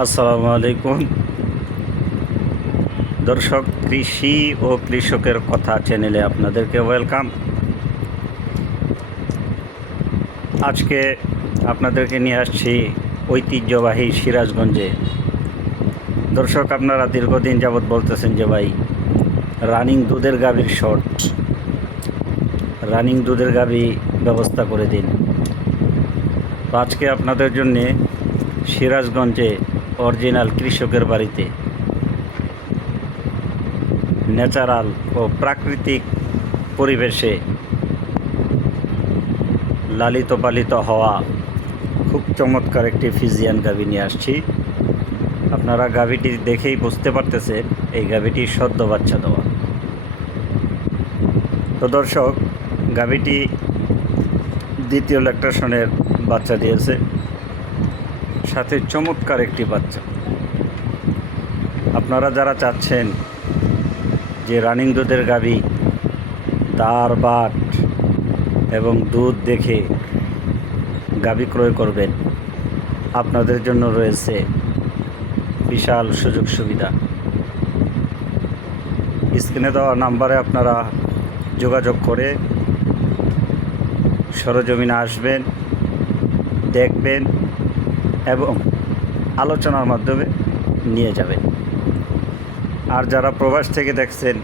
আসসালামু আলাইকুম দর্শক, কৃষি ও কৃষকের কথা চ্যানেলে আপনাদেরকে ওয়েলকাম। আজকে আপনাদেরকে নিয়ে আসছি ঐতিহ্যবাহী সিরাজগঞ্জে। দর্শক, আপনারা দীর্ঘদিন যাবৎ বলতেছেন যে ভাই রানিং দুধের গাভীর শর্ট, রানিং দুধের গাভী ব্যবস্থা করে দিন। তো আজকে আপনাদের জন্যে সিরাজগঞ্জে অরিজিনাল কৃষকের বাড়িতে ন্যাচারাল ও প্রাকৃতিক পরিবেশে লালিত পালিত হওয়া খুব চমৎকার একটি ফিজিয়ান গাভী নিয়ে আসছি। আপনারা গাভীটি দেখেই বুঝতে পারতেছেন এই গাভীটি সদ্য বাচ্চা দেওয়া। তো দর্শক, গাভীটি দ্বিতীয় ল্যাকটেশনের বাচ্চা দিয়েছে, সাথে চমৎকার একটি বাচ্চা। আপনারা যারা চাচ্ছেন যে রানিং দুধের গাভী দাঁড় বাট এবং দুধ দেখে গাভী ক্রয় করবেন, আপনাদের জন্য রয়েছে বিশাল সুযোগ সুবিধা। স্ক্রিনে দেওয়া নাম্বারে আপনারা যোগাযোগ করে সরজমিনে আসবেন, দেখবেন এবং আলোচনার মাধ্যমে নিয়ে যাবেন। আর যারা প্রবাস থেকে দেখছেন,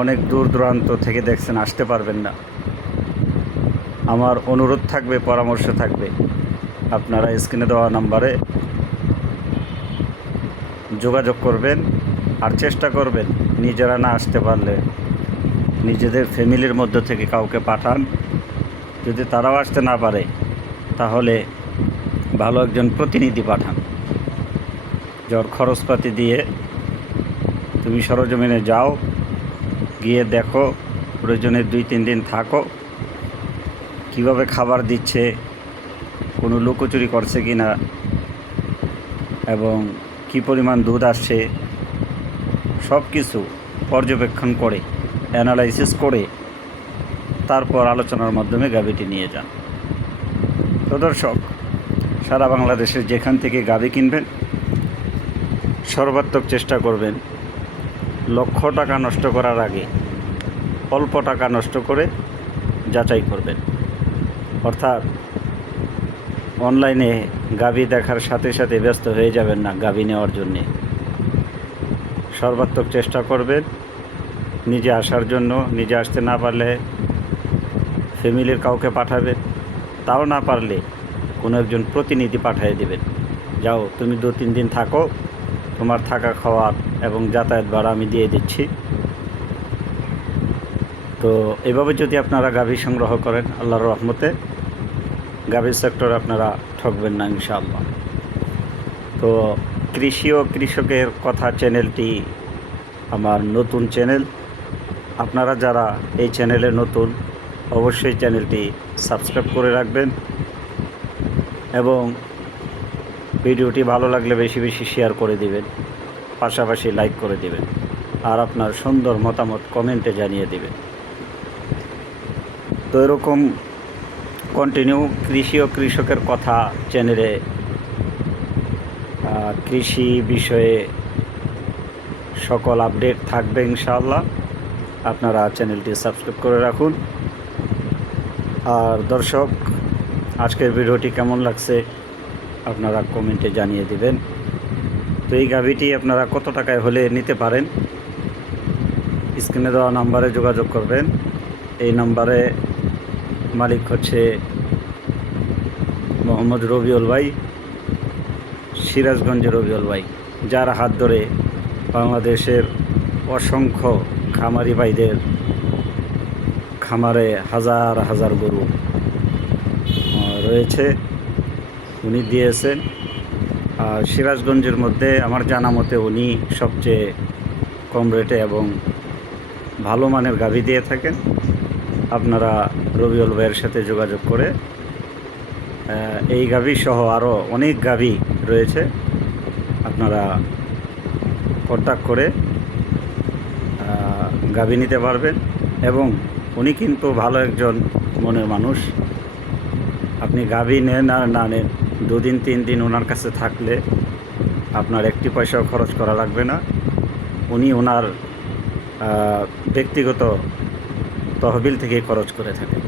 অনেক দূর দূরান্ত থেকে দেখছেন, আসতে পারবেন না, আমার অনুরোধ থাকবে, পরামর্শ থাকবে, আপনারা স্ক্রিনে দেওয়া নাম্বারে যোগাযোগ করবেন। আর চেষ্টা করবেন নিজেরা না আসতে পারলে নিজেদের ফ্যামিলির মধ্য থেকে কাউকে পাঠান। যদি তারাও আসতে না পারে তাহলে ভালো একজন প্রতিনিধি পাঠান, যার খরচপাতি দিয়ে তুমি সরজমিনে যাও, গিয়ে দেখো, প্রয়োজনে 2-3 দিন থাকো, কিভাবে খাবার দিচ্ছে, কোনো লুকোচুরি করছে কি না এবং কি পরিমাণ দুধ আসছে, সব কিছু পর্যবেক্ষণ করে অ্যানালাইসিস করে তারপর আলোচনার মাধ্যমে গাভীটি নিয়ে যান। তো দর্শক, সারা বাংলাদেশের যেখান থেকে গাভী কিনবেন সর্বাত্মক চেষ্টা করবেন লক্ষ টাকা নষ্ট করার আগে অল্প টাকা নষ্ট করে যাচাই করবেন। অর্থাৎ অনলাইনে গাভী দেখার সাথে সাথে ব্যস্ত হয়ে যাবেন না গাভী নেওয়ার জন্যে। সর্বাত্মক চেষ্টা করবেন নিজে আসার জন্য। নিজে আসতে না পারলে ফ্যামিলির কাউকে পাঠাবেন, তাও না পারলে কোনো একজন প্রতিনিধি পাঠিয়ে দেবেন। যাও, তুমি 2-3 দিন থাকো, তোমার থাকা খাওয়ার এবং যাতায়াত ভাড়া আমি দিয়ে দিচ্ছি। তো এভাবে যদি আপনারা গাভী সংগ্রহ করেন, আল্লাহর রহমতে গাভীর সেক্টরে আপনারা ঠকবেন না ইনশাআল্লাহ। তো কৃষি ও কৃষকের কথা চ্যানেলটি আমার নতুন চ্যানেল। আপনারা যারা এই চ্যানেলে নতুন, অবশ্যই চ্যানেলটি সাবস্ক্রাইব করে রাখবেন এবং ভিডিওটি ভালো লাগলে বেশি বেশি শেয়ার করে দিবেন, পাশাপাশি লাইক করে দিবেন আর আপনার সুন্দর মতামত কমেন্টে জানিয়ে দিবেন। তো এরকম কন্টিনিউ কৃষি ও কৃষকের কথা চ্যানেলে কৃষি বিষয়ে সকল আপডেট থাকবে ইনশাআল্লাহ। আপনারা চ্যানেলটি সাবস্ক্রাইব করে রাখুন। আর দর্শক, আজকের ভিডিওটি কেমন লাগছে আপনারা কমেন্টে জানিয়ে দিবেন। তো এই গাভীটি আপনারা কত টাকায় হলে নিতে পারেন, স্ক্রিনে দেওয়া নাম্বারে যোগাযোগ করবেন। এই নাম্বারে মালিক হচ্ছে মোহাম্মদ রবিউল ভাই, সিরাজগঞ্জের রবিউল ভাই, যার হাত ধরে বাংলাদেশের অসংখ্য খামারি ভাইদের খামারে হাজার হাজার গরু রয়েছে, উনি দিয়েছেন। আর সিরাজগঞ্জের মধ্যে আমার জানা মতে উনি সবচেয়ে কম রেটে এবং ভালো মানের গাভী দিয়ে থাকেন। আপনারা রবিউল ভাইয়ের সাথে যোগাযোগ করে এই গাভী সহ আরও অনেক গাভী রয়েছে, আপনারা কন্ট্যাক্ট করে গাভী নিতে পারবেন। এবং উনি কিন্তু ভালো একজন মনের মানুষ। আপনি গাভী নেন আর না নেন, 2 দিন 3 দিন ওনার কাছে থাকলে আপনার একটি পয়সাও খরচ করা লাগবে না। উনি ওনার ব্যক্তিগত তহবিল থেকে খরচ করে থাকেন।